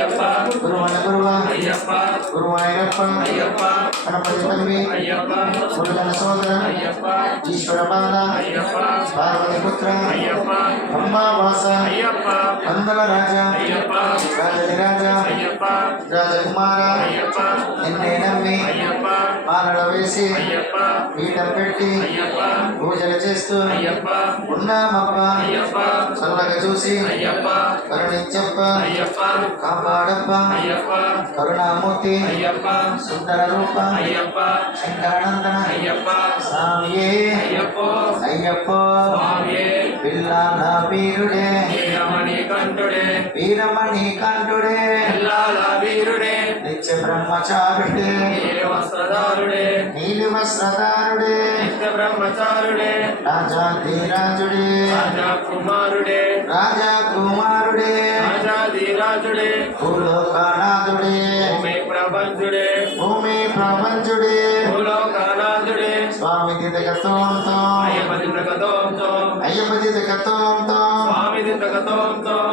గురువన గురువ గురువాయూరప్ప గణపతి తల్లి మురుగన సోదర ఈశ్వర బాల పార్వతి పుత్ర అంబావాస అందల రాజా రాజధిరాజా రాజకుమార నిన్నే నమ్మి మాలల వేసి పీఠం పెట్టి పూజలు చేస్తూ ఉన్నామప్ప చల్లగా చూసి కరుణించప్ప కాపాడప్ప కరుణామూర్తి సుందర రూప శంకరానందన స్వామియే అయ్యప్ప పిల్లాల వీరుడే వీరమణి కంఠుడే నిత్య బ్రహ్మచారుడే నీలి వస్త్రధారుడే బ్రహ్మచారుడే రాజాధిరాజుడే రాజా కుమారుడే రాజాధిరాజుడే భూలోకనాథుడే భూమి ప్రపంచుడే భూలోకనాథుడే స్వామి దిదగతోంతో అయ్యప్ప దిదగతోంతో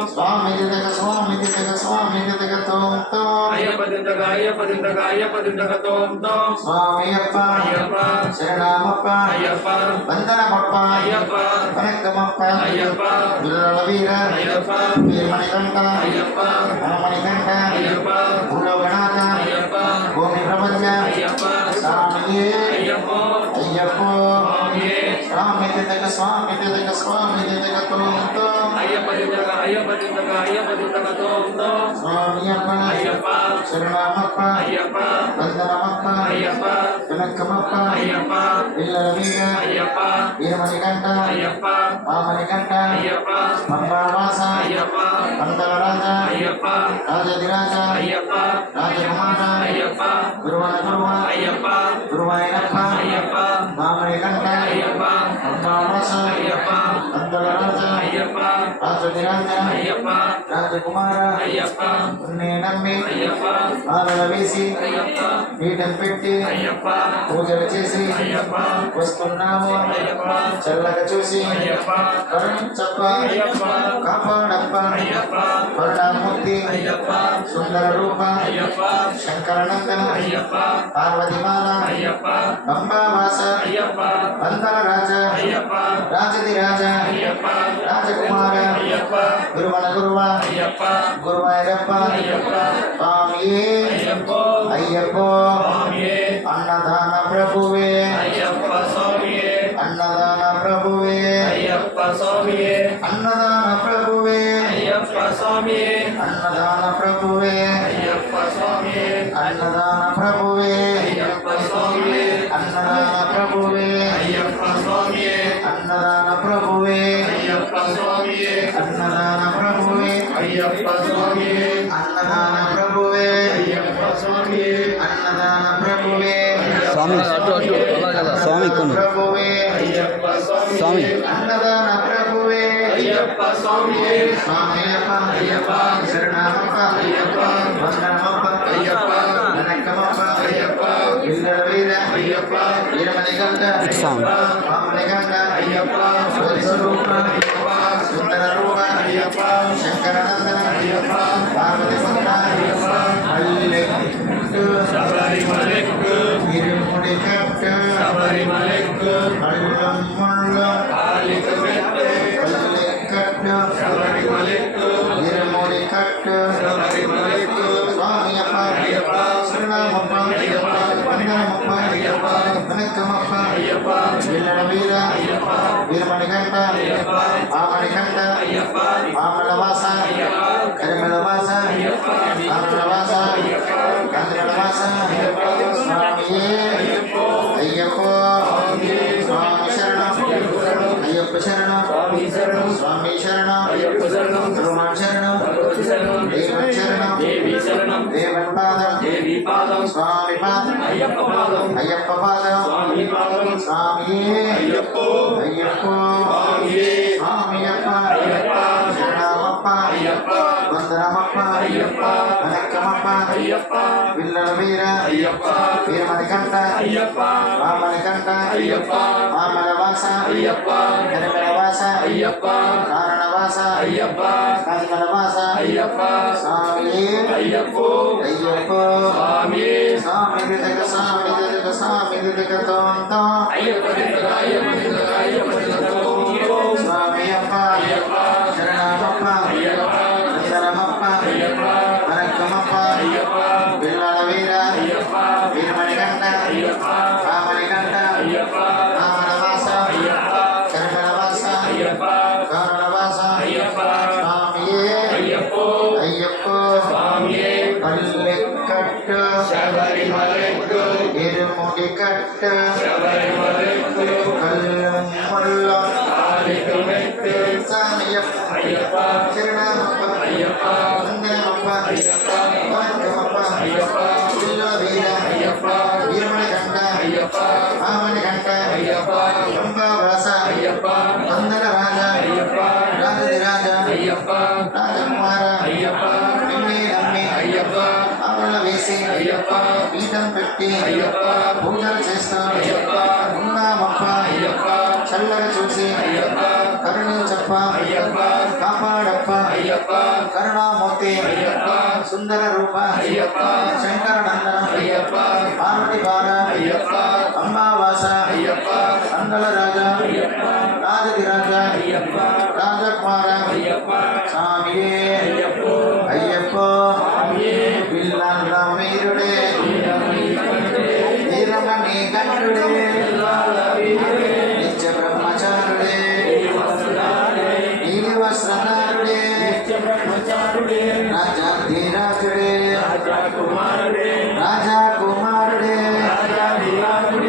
స్వామి దిదగతోంతో స్వామియప్ప శరణమప్ప వందనమప్ప వనక్కమప్ప విల్లల వీర వీరమణికంఠ మణికంఠ భూలోకనాథ భూమి ప్రపంచ స్వామియే అయ్యప్ప స్వామి దిదగతోంతో స్వామియప్ప శరణమప్ప వందనమప్ప వనక్కమప్ప విల్లల వీర వీరమణికంఠ మణికంఠ అంబావాస అందల రాజా రాజధిరాజ రాజకుమార గురువన గురువ గురువాయూరప్ప మణికంఠ అంబావాస అందల రాజా రాజధిరాజ రాజకుమార నిన్నే నమ్మి మాలల వేసి పీఠం పెట్టి పూజలు చేసి వస్తున్నాము చల్లగా చూసి కరుణించప్ప కాపాడప్ప కరుణామూర్తి సుందర రూప శంకరానందన పార్వతిమాల అంబావాస వందల రాజా రాజధిరాజ రాజకుమార గురువన గురువ గురువాయూరప్ప స్వామియే అయ్యప్ప అన్నదాన ప్రభువే అన్నదాన ప్రభువే అన్నదాన ప్రభువే అన్నదాన ప్రభువే అన్నదాన ప్రభువే అన్నదాన ప్రభువే అన్నదాన ప్రభువే అన్నదాన ప్రభువే అన్నదాన ప్రభువే అన్నదాన ప్రభువే స్వామి అటు అటు స్వామి కొను ప్రభువే స్వామి అన్నదాన ప్రభువే స్వామియప్ప శరణమప్ప వందనమప్ప వనక్కమప్ప విల్లల వీర వీరమణికంఠ మణికంఠ స్వరూప సుందర రూప శంకరానందన పార్వతి పుత్ర మల్లెక్కు ఇరుముడి కట్టు అల్లం ముళ్ళు మల్లెక్కట్టు ఇరుముడి కట్టు స్వామియప్ప శరణమప్ప వందనమప్ప వనక్కమప్ప విల్లల వీర వీరమణికంఠ మణికంఠ మామలవాస కరిమలవాస మామలవాస కంద్రలవాస స్వామియే అయ్యప్ప స్వామి శరణం అయ్యప్ప శరణం స్వామి శరణం హనుమాన్ శరణం దేవన్ శరణం దేవన్ పాదం స్వామి పాదం అయ్యప్ప పాదం స్వామియే అయ్యప్ప స్వామియప్ప శరణమప్ప వందనమప్ప వనక్కమప్ప విల్లల వీర వీరమణికంఠ మణికంఠ మామలవాస కరిమలవాస కారణవాస కందలవాస స్వామియే అయ్యప్పో అయ్యప్పో స్వామి స్వామి దిగ స్వామి దిగ స్వామి దిగ తోంతో అయ్యప్ప దిగ అయ్యప్ప దిగ అయ్యప్ప దిగ స్వామి అప్ప శరణమప్ప శరణమప్ప వనక్కమప్ప పిల్లల వీర వీరమణికంఠ రామణికంఠ రామణవాస కర్మణవాస కారణవాస స్వామియే అయ్యప్పో అయ్యప్పో స్వామియే పల్లెకట్టు శబరిమలెక్కు ఇరుముడికట్టు శబరిమలెక్కు కల్లుముల్ల కాలికమెక్కు స్వామియప్ప అయ్యప్ప శరణమప్ప అయ్యప్ప వందనమప్ప అయ్యప్ప వనక్కమప్ప అయ్యప్ప పిల్లల వీర అయ్యప్ప వీరమణికంఠ అయ్యప్ప రామణికంఠ అయ్యప్ప రంభావాస అయ్యప్ప వందన రాజ అయ్యప్ప రాజధిరాజ అయ్యప్ప రాజకుమార అయ్యప్ప నిన్నే నమ్మి అయ్యప్ప ఆవరణ వేసి అయ్యప్ప పీఠం పెట్టి అయ్యప్ప పూజలు చేస్తూ అయ్యప్ప ఉన్నామప్ప అయ్యప్ప చల్లగా చూసి అయ్యప్ప కరుణించప్ప అయ్యప్ప కాపాడప్ప అయ్యప్ప కరుణామూర్తి అయ్యప్ప సుందర రూప అయ్యప్ప శంకరనందన అయ్యప్ప పార్వతి బాల అయ్యప్ప అంబావాస అయ్యప్ప మంగళ రాజ రాజధిరాజ అయ్యప్ప